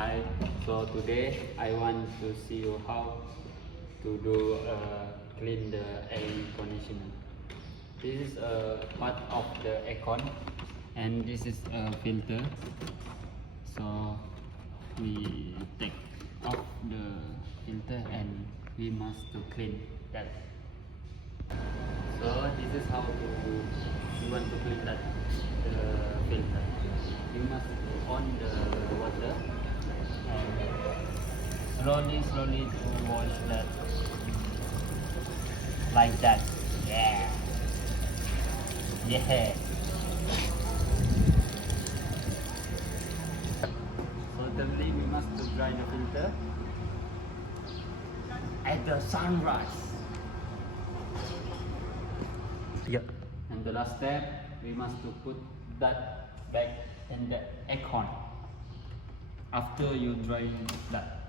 Hi, so today I want to see you how to do clean the air conditioner. This is a part of the aircon and this is a filter. So we take off the filter and we must to clean that. So this is how to you want to clean that the filter. You must on the water and slowly to wash that like that. Yeah. Yeah. So thirdly we must to dry the filter at the sunrise. Yeah. And the last step, we must to put that back in the aircon after you dry that.